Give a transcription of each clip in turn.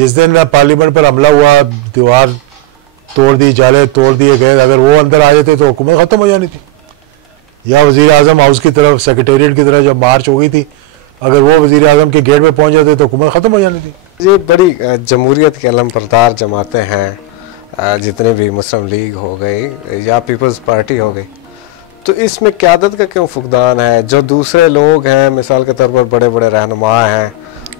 जिस दिन पार्लियामेंट पर हमला हुआ, दीवार तोड़ दी, जाले तोड़ दिए गए, अगर वो अंदर आ जाते तो हुकूमत ख़त्म हो जानी थी। या वज़ीर आज़म हाउस की तरफ, सेक्रेटेरिएट की तरफ जब मार्च हो गई थी, अगर वो वज़ीर आज़म के गेट पे पहुंच जाते तो हुकूमत ख़त्म हो जानी थी। ये बड़ी जमहूरियत के अलमबरदार जमातें हैं, जितने भी मुस्लिम लीग हो गई या पीपल्स पार्टी हो गई, तो इसमें क़यादत का क्यों फुकदान है? जो दूसरे लोग हैं, मिसाल के तौर पर बड़े बड़े रहनुमा हैं,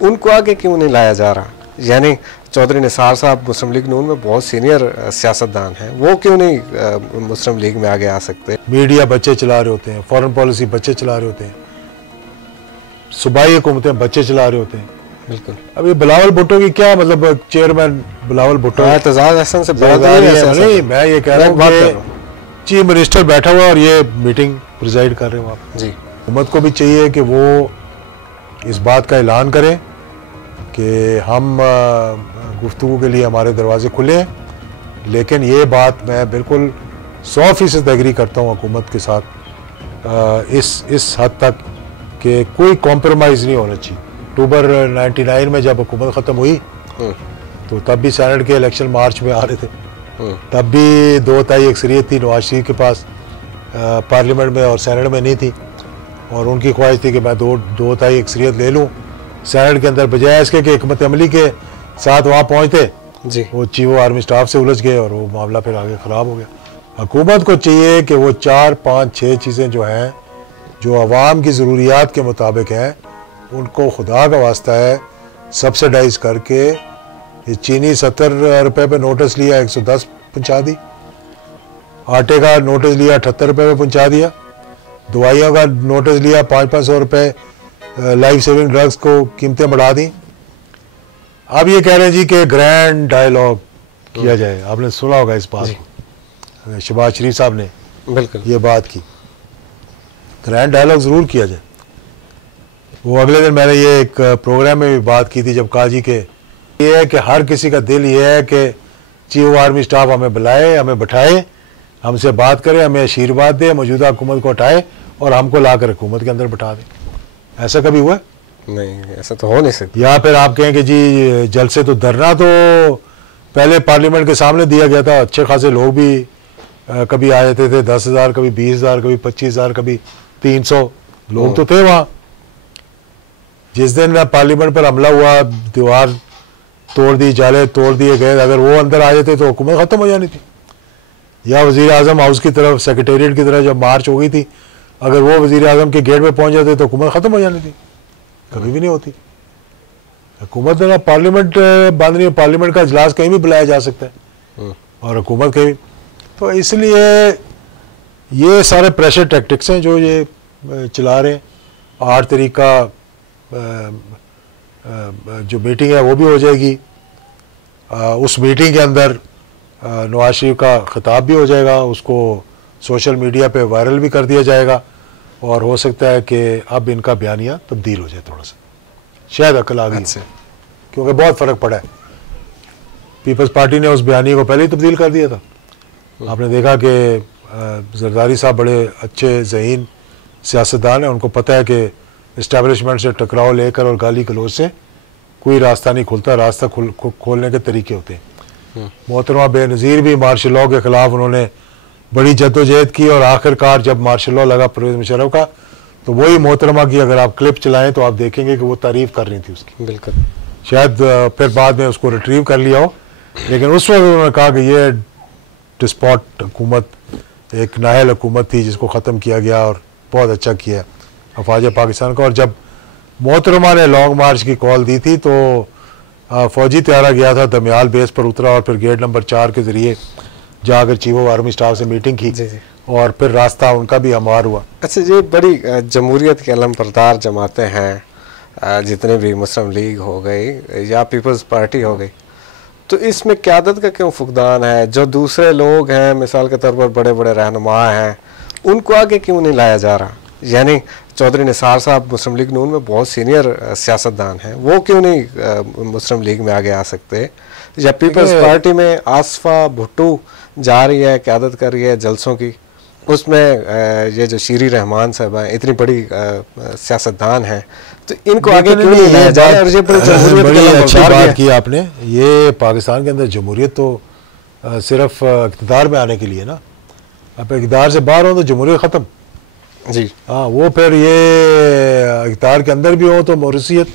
उनको आगे क्यों नहीं लाया जा रहा? यानी चौधरी निसार साहब मुस्लिम लीग नून में बहुत सीनियर सियासतदान हैं, वो क्यों नहीं मुस्लिम लीग में आगे आ सकते? मीडिया बच्चे चला रहे होते हैं, फॉरेन पॉलिसी बच्चे चला रहे होते हैं, सूबाई हुकूमतें बच्चे चला रहे होते हैं। बिल्कुल। अब ये बिलावल भुट्टो की क्या मतलब, चेयरमैन बिलावल भुट्टो एतजाज अहसन से नहीं, मैं ये कह रहा हूँ चीफ मिनिस्टर बैठा हुआ और ये मीटिंग प्रिजाइड कर रहे हो आप जी। हुकूमत को भी चाहिए कि वो इस बात का ऐलान करें कि हम गुफ्तगू के लिए हमारे दरवाजे खुले हैं, लेकिन ये बात मैं बिल्कुल 100% एग्री करता हूँ हुकूमत के साथ इस हद तक कि कोई कॉम्प्रोमाइज़ नहीं होना चाहिए। अक्टूबर 99 में जब हुकूमत ख़त्म हुई तो तब भी सेनेट के इलेक्शन मार्च में आ रहे थे, तब भी 2/3 अक्सरियत थी नवाज शरीफ के पास पार्लियामेंट में और सेनेट में नहीं थी, और उनकी ख्वाहिश थी कि मैं 2/3 अक्सरियत ले लूँ सेनेट के अंदर, बजाय इसके कि हिकमत अमली के साथ वहाँ पहुँचते जी, वो चीफ आर्मी स्टाफ से उलझ गए और वो मामला फिर आगे ख़राब हो गया। हुकूमत को चाहिए कि वो 4, 5, 6 चीज़ें जो हैं, जो आवाम की ज़रूरियात के मुताबिक हैं, उनको खुदा का वास्ता है सब्सिडाइज करके, ये चीनी 70 रुपये पे नोटिस लिया 110 पहुँचा दी, आटे का नोटिस लिया 78 रुपये पे पहुँचा दिया, दवाइयों का नोटिस लिया 500-500 रुपये, लाइफ सेविंग ड्रग्स को कीमतें बढ़ा दी। अब ये कह रहे हैं जी कि ग्रैंड डायलॉग किया जाए, आपने सुना होगा इस बात को, शहबाज शरीफ साहब ने बिल्कुल ये बात की, ग्रैंड डायलॉग ज़रूर किया जाए। वो अगले दिन मैंने ये एक प्रोग्राम में भी बात की थी जब कहा जी कि ये है कि हर किसी का दिल ये है कि चीफ आर्मी स्टाफ हमें बुलाए, हमें बैठाए, हमसे बात करे, हमें आशीर्वाद दे, मौजूदा हुकूमत को हटाए और हमको ला कर हुकूमत के अंदर बैठा दे। ऐसा कभी हुआ? नहीं, ऐसा तो हो नहीं सकता। या फिर आप कहें कि जी जलसे तो धरना तो पहले पार्लियामेंट के सामने दिया गया था, अच्छे खासे लोग भी कभी आ जाते थे, 10,000, कभी 20,000, कभी 25,000, कभी 300 लोग तो थे वहाँ। जिस दिन पार्लियामेंट पर हमला हुआ, दीवार तोड़ दी, जाले तोड़ दिए गए, अगर वो अंदर आ जाते तो हुकूमत ख़त्म हो जानी थी। या वज़ीर आज़म हाउस की तरफ, सेक्रेटेरिएट की तरफ जब मार्च हो गई थी, अगर वो वज़ीर आज़म के गेट पे पहुंच जाते तो हुकूमत ख़त्म हो जानी थी, कभी भी नहीं होती। हुकूमत ना पार्लियामेंट बंद नहीं, पार्लियामेंट का इजलास कहीं भी बुलाया जा सकता है और हुकूमत कहीं, तो इसलिए ये सारे प्रेशर टैक्टिक्स हैं जो ये चला रहे हैं। 8 तारीख का जो मीटिंग है वो भी हो जाएगी, उस मीटिंग के अंदर नवाज शरीफ का खिताब भी हो जाएगा, उसको सोशल मीडिया पे वायरल भी कर दिया जाएगा, और हो सकता है कि अब इनका बयानिया तब्दील हो जाए थोड़ा सा, शायद अकल आ गई से, क्योंकि बहुत फ़र्क पड़ा है। पीपल्स पार्टी ने उस बयानी को पहले ही तब्दील कर दिया था। आपने देखा कि जरदारी साहब बड़े अच्छे ज़हीन सियासतदान हैं, उनको पता है कि इस्टेब्लिशमेंट से टकराव लेकर और गाली गलौज से कोई रास्ता नहीं खुलता, रास्ता खोलने के तरीके होते हैं। मोहतरमा बेनज़ीर भी मार्शल लॉ के ख़िलाफ़ उन्होंने बड़ी जद्दोजहद की, और आखिरकार जब मार्शल लॉ लगा परवेज़ मुशर्रफ का, तो वही मोहतरमा की अगर आप क्लिप चलाएं तो आप देखेंगे कि वो तारीफ़ कर रही थी उसकी। बिल्कुल। शायद फिर बाद में उसको रिट्रीव कर लिया हो, लेकिन उस वक्त उन्होंने कहा कि ये डिस्पॉट हुकूमत, एक नाहल हुकूमत थी जिसको ख़त्म किया गया, और बहुत अच्छा किया अफवाज पाकिस्तान का। और जब मोहतरमा ने लॉन्ग मार्च की कॉल दी थी तो फ़ौजी तैयारा गया था, दमियाल बेस पर उतरा और फिर गेट नंबर 4 के ज़रिए जाकर चीफ ऑफ आर्मी स्टाफ से मीटिंग की, और फिर रास्ता उनका भी हमवार हुआ। अच्छा, ये बड़ी जमहूरियत के अलमबरदार जमातें हैं, जितने भी मुस्लिम लीग हो गई या पीपल्स पार्टी हो गई, तो इसमें क़यादत का क्यों फुकदान है? जो दूसरे लोग हैं, मिसाल के तौर पर बड़े बड़े रहनुमा हैं, उनको आगे क्यों नहीं लाया जा रहा? यानी चौधरी निसार साहब मुस्लिम लीग नून में बहुत सीनियर सियासतदान हैं, वो क्यों नहीं मुस्लिम लीग में आगे आ सकते? या पीपल्स पार्टी में आसफा भुट्टो जा रही है, क़यादत कर रही है जलसों की, उसमें ये जो शीरी रहमान साहब हैं, इतनी बड़ी सियासतदान हैं, तो इनको आगे क्यों नहीं लाया जा रहा? और ये बड़ी अच्छी बात की आपने। ये पाकिस्तान के अंदर जमहूरियत तो सिर्फ इक़्तिदार में आने के लिए ना, अब इक़्तिदार से बाहर हो तो जमहूरियत ख़त्म जी। हाँ, वो फिर ये इक़्तिदार के अंदर भी हो तो मरूसियत,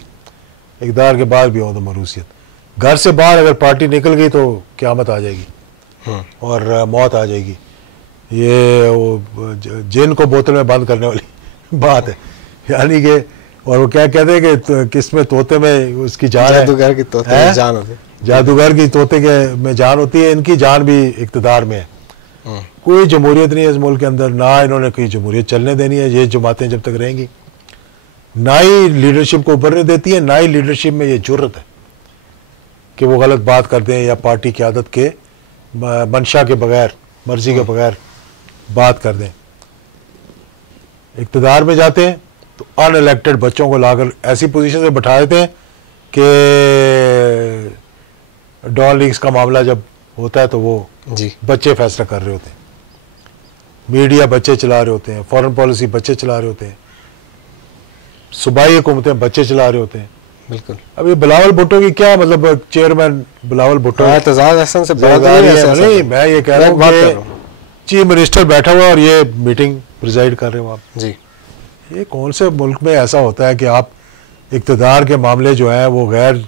इक़्तिदार के बाहर भी हो तो मरूसियत। घर से बाहर अगर पार्टी निकल गई तो क़यामत आ जाएगी और मौत आ जाएगी। ये वो जिन को बोतल में बंद करने वाली बात है, यानी कि और वो क्या कहते हैं कि किसमें तोते में उसकी जान है, जादूगर की तोते में जान होती है, जादूगर की तोते के में जान होती है, इनकी जान भी इक़्तिदार में है। कोई जमहूरियत नहीं है इस मुल्क के अंदर, ना इन्होंने कोई जमहूरियत चलने देनी है। ये जमातें जब तक रहेंगी, ना ही लीडरशिप को उभरने देती है, ना ही लीडरशिप में ये जुर्रत है कि वो गलत बात कर दें या पार्टी की आदत के मंशा के बगैर, मर्जी के बगैर बात कर दें। इक़्तिदार में जाते हैं तो अनइलेक्टेड बच्चों को लाकर ऐसी पोजीशन में बैठा देते हैं कि डॉन लीग्स का मामला जब होता है तो वो जी बच्चे फैसला कर रहे होते हैं, मीडिया बच्चे चला रहे होते हैं, फॉरेन पॉलिसी बच्चे चला रहे होते हैं, सूबाई हुकूमतें बच्चे चला रहे होते हैं। बिल्कुल। अब ये बिलावल भुट्टो की क्या मतलब, चेयरमैन बिलावल भुट्टो एतजाज अहसन से नहीं, मैं ये कह रहा हूँ कि चीफ मिनिस्टर बैठा हुआ और ये मीटिंग प्रिजाइड कर रहे हो आप जी। ये कौन से मुल्क में ऐसा होता है कि आप इक़्तिदार के मामले जो हैं वो गैर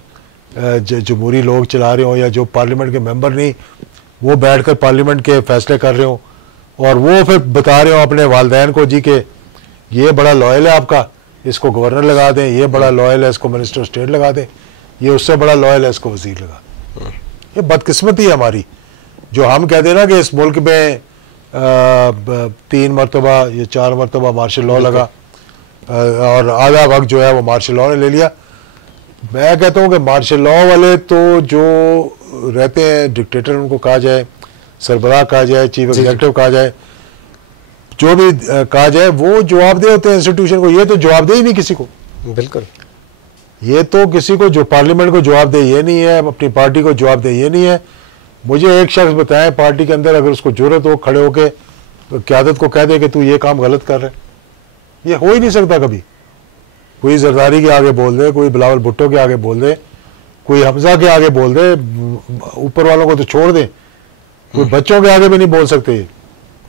जमहूरी लोग चला रहे हो, या जो पार्लियामेंट के मेंबर नहीं वो बैठकर पार्लियामेंट के फैसले कर रहे हो, और वो फिर बता रहे हो अपने वालिदैन को जी के ये बड़ा लॉयल है आपका, इसको गवर्नर लगा दें, ये बड़ा लॉयल है इसको मिनिस्टर स्टेट लगा दें, ये उससे बड़ा लॉयल है इसको वजीर लगा दें। ये बदकिस्मती है हमारी, जो हम कहते हैं ना कि इस मुल्क में 3 मरतबा या 4 मरतबा मार्शल लॉ लगा और आधा वक्त जो है वो मार्शल लॉ ने ले लिया। मैं कहता हूँ कि मार्शल लॉ वाले तो जो रहते हैं डिक्टेटर, उनको कहा जाए सरबराह कहा जाए, चीफ एग्जीक्यूटिव कहा जाए, जो भी कहा जाए, वो जवाबदेह होते हैं इंस्टीट्यूशन को। ये तो जवाबदेह ही नहीं किसी को। बिल्कुल। ये तो किसी को जो पार्लियामेंट को जवाब दे ये नहीं है, अपनी पार्टी को जवाब दे ये नहीं है। मुझे एक शख्स बताएं पार्टी के अंदर अगर उसको जरूरत हो खड़े होके तो क़यादत को कह दे कि तू ये काम गलत कर रहा है, ये हो ही नहीं सकता कभी। कोई जरदारी के आगे बोल दे, कोई बिलावल भुट्टो के आगे बोल दे, कोई हमजा के आगे बोल दे, ऊपर वालों को तो छोड़ दे, कोई बच्चों के आगे भी नहीं बोल सकते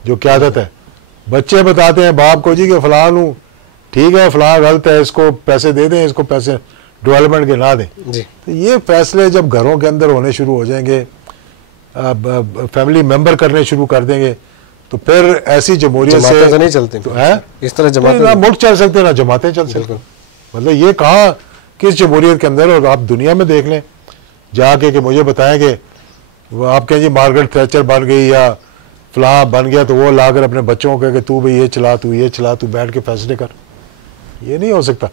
जो क़यादत है। बच्चे बताते हैं बाप को जी कि फलां हूँ ठीक है, फलां गलत है, इसको पैसे दे दें, इसको पैसे डेवलपमेंट के ना दें जी। तो ये फैसले जब घरों के अंदर होने शुरू हो जाएंगे, फैमिली मेंबर करने शुरू कर देंगे, तो फिर ऐसी जमहूरियत से तो नहीं चलती तो है इस तरह जमातें ना मुल्क चल सकते ना जमातें चल सकते। मतलब ये कहाँ किस जमहूरियत के अंदर, और आप दुनिया में देख लें जाके कि मुझे बताएं कि आप कहें जी मार्गरेट थैचर बन गई या फलां बन गया तो वो लाकर अपने बच्चों को कहे कि तू भाई ये चला, तू ये चला, तू बैठ के फैसले कर। ये नहीं हो सकता।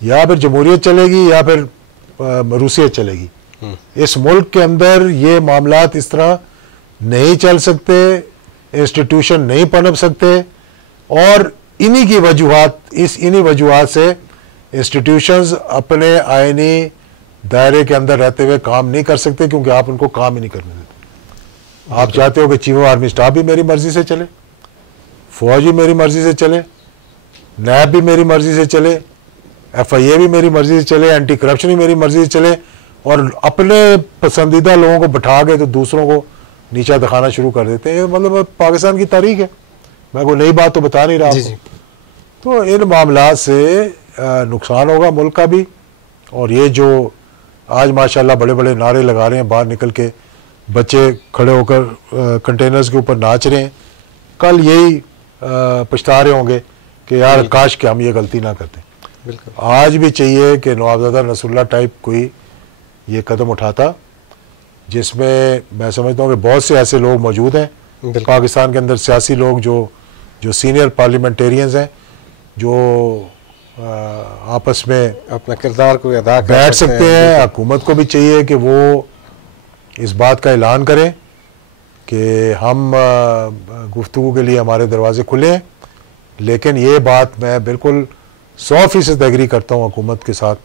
या फिर जमहूरियत चलेगी या फिर रूसियत चलेगी। इस मुल्क के अंदर ये मामलात इस तरह नहीं चल सकते, इंस्टीट्यूशन नहीं पनप सकते, और इन्हीं की वजूहात इन्हीं वजूहात से इंस्टीट्यूशंस अपने आईनी दायरे के अंदर रहते हुए काम नहीं कर सकते, क्योंकि आप उनको काम ही नहीं करने देते। आप चाहते हो कि चीफ ऑफ आर्मी स्टाफ भी मेरी मर्जी से चले, फौज भी मेरी मर्जी से चले, नैब भी मेरी मर्जी से चले, FIA भी मेरी मर्जी से चले, एंटी करप्शन भी मेरी मर्जी से चले, और अपने पसंदीदा लोगों को बैठा के तो दूसरों को नीचा दिखाना शुरू कर देते हैं। मतलब पाकिस्तान की तारीख है, मैं कोई नई बात तो बता नहीं रहा हूँ। तो इन मामला से नुकसान होगा मुल्क का भी। और ये जो आज माशाल्लाह बड़े बड़े नारे लगा रहे हैं, बाहर निकल के बच्चे खड़े होकर कंटेनर्स के ऊपर नाच रहे हैं, कल यही पछता रहे होंगे कि यार काश कि हम ये गलती ना करते। आज भी चाहिए कि नवाबजादा नसरुल्लाह टाइप कोई ये कदम उठाता, जिसमें मैं समझता हूँ कि बहुत से ऐसे लोग मौजूद हैं पाकिस्तान के अंदर, सियासी लोग जो सीनियर पार्लियामेंटेरियंस हैं, जो आपस में अपना किरदार को अदा कर बैठ सकते हैं। हुकूमत को भी चाहिए कि वो इस बात का ऐलान करें कि हम गुफ्तगू के लिए हमारे दरवाजे खुले हैं। लेकिन ये बात मैं बिल्कुल 100% एग्री करता हूँ हुकूमत के साथ,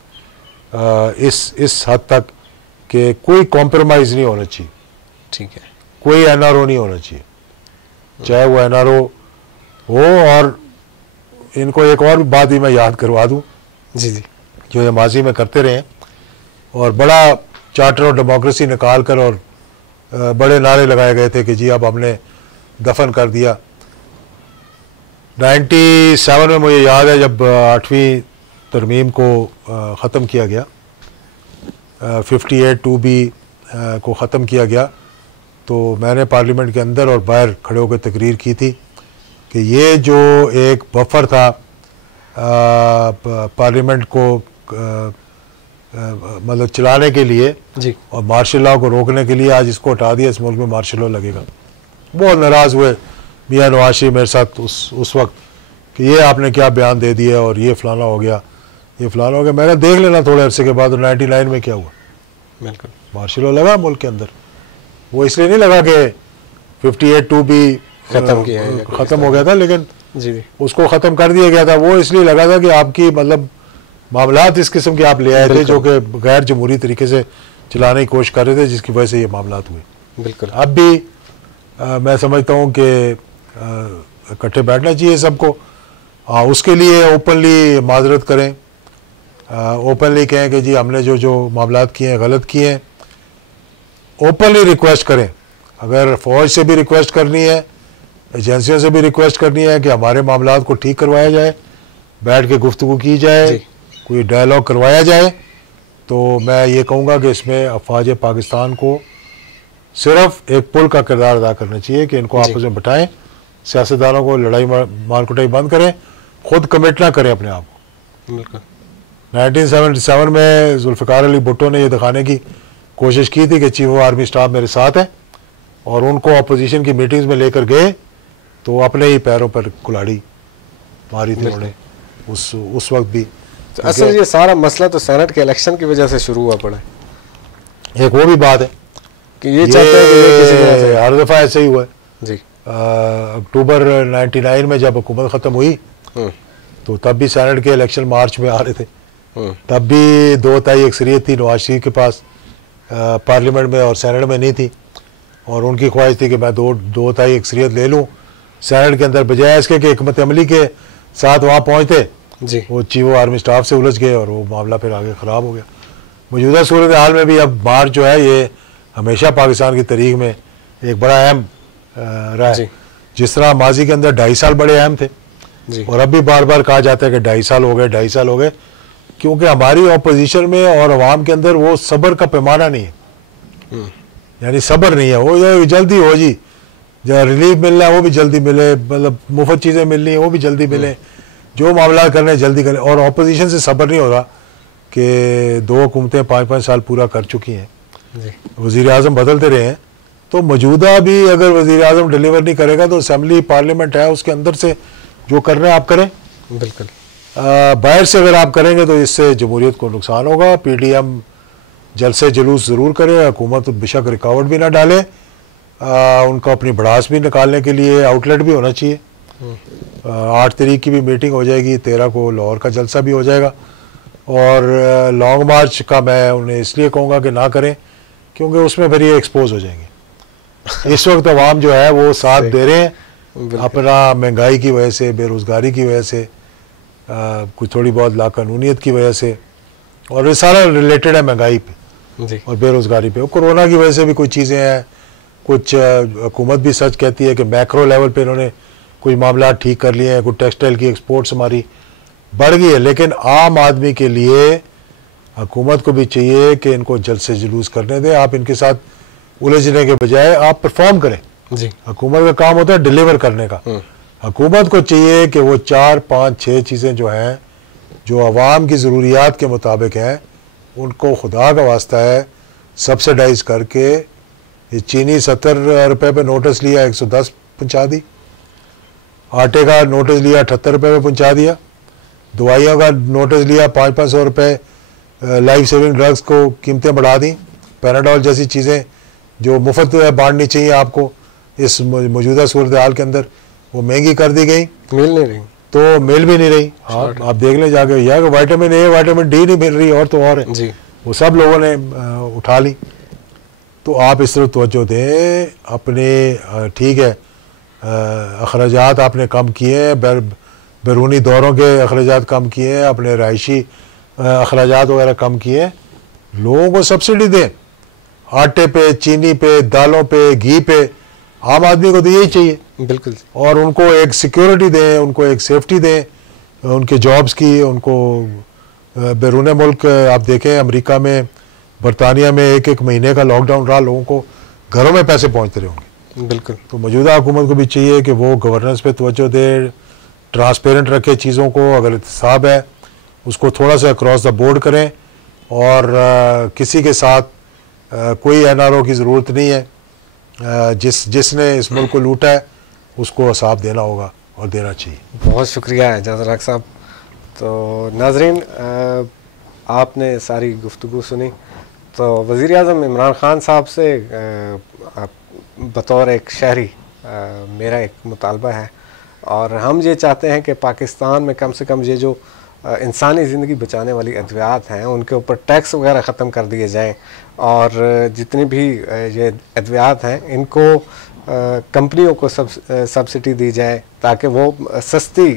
इस हद तक कि कोई कॉम्प्रोमाइज़ नहीं होना चाहिए। ठीक है। कोई NRO नहीं होना चाहिए, चाहे वो NRO वो, और इनको एक और बात भी मैं याद करवा दूं जी जी, जो ये माजी में करते रहे हैं, और बड़ा चार्टर और डेमोक्रेसी निकाल कर और बड़े नारे लगाए गए थे कि जी अब हमने दफन कर दिया। 97 में मुझे याद है जब 8वीं तरमीम को ख़त्म किया गया, 58 2B को ख़त्म किया गया, तो मैंने पार्लियामेंट के अंदर और बाहर खड़े होकर तकरीर की थी कि ये जो एक बफर था पार्लियामेंट को मतलब चलाने के लिए जी, और मार्शल लॉ को रोकने के लिए, आज इसको हटा दिया, इस मुल्क में मार्शल लॉ लगेगा। बहुत नाराज़ हुए मियाँ नवाज शरीफ मेरे साथ उस वक्त कि ये आपने क्या बयान दे दिया और ये फलाना हो गया, ये फलाना हो गया। मैंने देख लेना थोड़े अरसे के बाद 99 में क्या हुआ, बिल्कुल मार्शल लॉ लगा मुल्क के अंदर। वो इसलिए नहीं लगा कि 58 2B खत्म किया है, ख़त्म हो गया था, लेकिन जी जी, उसको ख़त्म कर दिया गया था। वो इसलिए लगा था कि आपकी मतलब मामलात इस किस्म के आप ले आए थे जो कि गैर जमहूरी तरीके से चलाने की कोशिश कर रहे थे, जिसकी वजह से ये मामलात हुए। बिल्कुल। अब भी मैं समझता हूँ कि इकट्ठे बैठना चाहिए सबको, उसके लिए ओपनली माजरत करें, ओपनली कहें कि जी हमने जो जो मामलात किए हैं गलत किए हैं, ओपनली रिक्वेस्ट करें। अगर फ़ौज से भी रिक्वेस्ट करनी है, एजेंसियों से भी रिक्वेस्ट करनी है कि हमारे मामलात को ठीक करवाया जाए, बैठ के गुफ्तगू की जाए, कोई डायलॉग करवाया जाए, तो मैं ये कहूँगा कि इसमें अफवाज पाकिस्तान को सिर्फ एक पुल का किरदार अदा करना चाहिए कि इनको आपस में बिठाएं, सियासतदानों को लड़ाई मार कुटाई बंद करें, खुद कमिट ना करें अपने आप को। बिल्कुल। 1977 में जुल्फ़िकार अली भुट्टो ने यह दिखाने की कोशिश की थी कि चीफ ऑफ आर्मी स्टाफ मेरे साथ है, और उनको अपोजिशन की मीटिंग्स में लेकर गए तो अपने ही पैरों पर कुल्हाड़ी मारी थी उन्होंने उस वक्त भी। तो असल ये सारा मसला तो सेनेट के इलेक्शन की वजह से शुरू हुआ पड़ा है। एक वो भी बात है कि ये चाहते हैं कि ये किसी तरह से हर दफ़ा ऐसे ही हुआ है जी। अक्टूबर 99 में जब हुकूमत ख़त्म हुई तो तब भी सेनेट के इलेक्शन मार्च में आ रहे थे, तब भी 2 तिहाई अक्सरियत थी नवाज शरीफ के पास पार्लियामेंट में, और सेनेट में नहीं थी, और उनकी ख्वाहिश थी कि मैं 2 तिहाई अक्सरियत ले लूँ सेनेट के अंदर, बजाय इसके कि हिकमत अमली के साथ वहाँ पहुँचते जी। वो चीफ ऑफ आर्मी स्टाफ से उलझ गए और वो मामला फिर आगे ख़राब हो गया। मौजूदा सूरत हाल में भी अब मार्च जो है ये हमेशा पाकिस्तान की तारीख में एक बड़ा अहम रहा है। जिस तरह माजी के अंदर 2.5 साल बड़े अहम थे जी। और अब भी बार बार कहा जाता है कि 2.5 साल हो गए, 2.5 साल हो गए, क्योंकि हमारी अपोजिशन में और अवाम के अंदर वो सब्र का पैमाना नहीं है, यानी सब्र नहीं है। वो जल्दी हो जी, जहाँ रिलीफ मिलना है वो भी जल्दी मिले, मतलब मुफ्त चीज़ें मिलनी है वो भी जल्दी मिले, जो मामला करने जल्दी करें, और अपोजिशन से सब्र नहीं हो रहा कि 2 हुकूमतें 5-5 साल पूरा कर चुकी हैं, वज़ीर आज़म बदलते रहे हैं, तो मौजूदा भी अगर वज़ीर आज़म डिलीवर नहीं करेगा तो असम्बली पार्लियामेंट है उसके अंदर से जो करना है आप करें। बिल्कुल। बाहर से अगर आप करेंगे तो इससे जमहूरियत को नुकसान होगा। PDM जलसे जुलूस ज़रूर करे, हुकूमत बेशक रुकावट भी ना डाले, उनको अपनी भड़ास भी निकालने के लिए आउटलेट भी होना चाहिए। 8 तारीख की भी मीटिंग हो जाएगी, 13 को लाहौर का जलसा भी हो जाएगा, और लॉन्ग मार्च का मैं उन्हें इसलिए कहूँगा कि ना करें क्योंकि उसमें फिर ये एक्सपोज हो जाएंगे। इस वक्त अवाम जो है वो साथ दे रहे हैं अपना, महंगाई की वजह से, बेरोज़गारी की वजह से, कुछ थोड़ी बहुत लाकानूनियत की वजह से, और ये सारा रिलेटेड है महंगाई पे और बेरोज़गारी पे। और कोरोना की वजह से भी कुछ चीज़ें हैं, कुछ हुकूमत भी सच कहती है कि मैक्रो लेवल पे इन्होंने कुछ मामला ठीक कर लिए हैं, कुछ टेक्सटाइल की एक्सपोर्ट्स हमारी बढ़ गई है, लेकिन आम आदमी के लिए हुकूमत को भी चाहिए कि इनको जल्द से जुलूस करने दें। आप इनके साथ उलझने के बजाय आप परफॉर्म करें जी। हुकूमत का काम होता है डिलीवर करने का। हुकूमत को चाहिए कि वो 4, 5, 6 चीज़ें जो हैं जो आवाम की ज़रूरियात के मुताबिक हैं उनको खुदा का वास्ता है सब्सिडाइज करके, ये चीनी 70 रुपये पे नोटिस लिया 110 पहुँचा दी, आटे का नोटिस लिया 78 रुपये पे पहुँचा दिया, दवाइयों का नोटिस लिया 500-500 रुपये, लाइफ सेविंग ड्रग्स को कीमतें बढ़ा दी, पैराडोल जैसी चीज़ें जो मुफ्त बांटनी चाहिए आपको इस मौजूदा सूरत हाल के अंदर वो महंगी कर दी गई, मिल नहीं रही, तो मिल भी नहीं रही। हाँ आप देख लें जाके, या विटामिन A विटामिन D नहीं मिल रही और तो और है जी। वो सब लोगों ने उठा ली। तो आप इस तरह तवज्जो दें अपने, ठीक है अखराजात आपने कम किए हैं, बैरूनी दौरों के अखराजात कम किए हैं, अपने रहायशी अखराजात वगैरह कम किए हैं। लोगों को सब्सिडी दें, आटे पे, चीनी पे, दालों पे, घी पे। आम आदमी को तो यही चाहिए। बिल्कुल। और उनको एक सिक्योरिटी दें, उनको एक सेफ्टी दें उनके जॉब्स की। उनको बैरून मुल्क आप देखें, अमेरिका में, बरतानिया में 1-1 महीने का लॉकडाउन रहा, लोगों को घरों में पैसे पहुंचते रहे होंगे। बिल्कुल। तो मौजूदा हुकूमत को भी चाहिए कि वो गवर्नेंस पे तवज्जो दे, ट्रांसपेरेंट रखे चीज़ों को। अगर एहतसाब है उसको थोड़ा सा अक्रॉस द बोर्ड करें, और किसी के साथ कोई NRO की ज़रूरत नहीं है। जिसने इस मुल्क को लूटा है उसको हिसाब देना होगा और देना चाहिए। बहुत शुक्रिया एजाज रज़ाक साहब। तो नाजरीन, आपने सारी गुफ्तगू सुनी। तो वज़ीर आज़म इमरान ख़ान साहब से बतौर एक शहरी मेरा एक मुतालबा है, और हम ये चाहते हैं कि पाकिस्तान में कम से कम ये जो इंसानी ज़िंदगी बचाने वाली अद्वियात हैं उनके ऊपर टैक्स वगैरह ख़त्म कर दिए जाएं, और जितनी भी ये अद्वियात हैं इनको कंपनियों को सब्सिडी दी जाए, ताकि वो सस्ती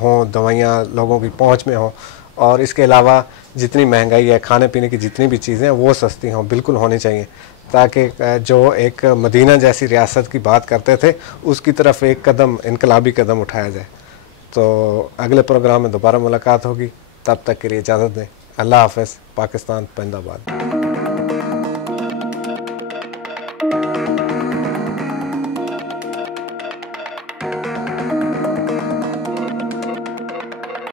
हों, दवाइयाँ लोगों की पहुंच में हों। और इसके अलावा जितनी महंगाई है, खाने पीने की जितनी भी चीज़ें हैं वो सस्ती हों, बिल्कुल होनी चाहिए, ताकि जो एक मदीना जैसी रियासत की बात करते थे उसकी तरफ एक कदम, इनकलाबी कदम उठाया जाए। तो अगले प्रोग्राम में दोबारा मुलाकात होगी, तब तक के लिए इजाज़त दें। अल्लाह हाफ़िज़। पाकिस्तान जिंदाबाद।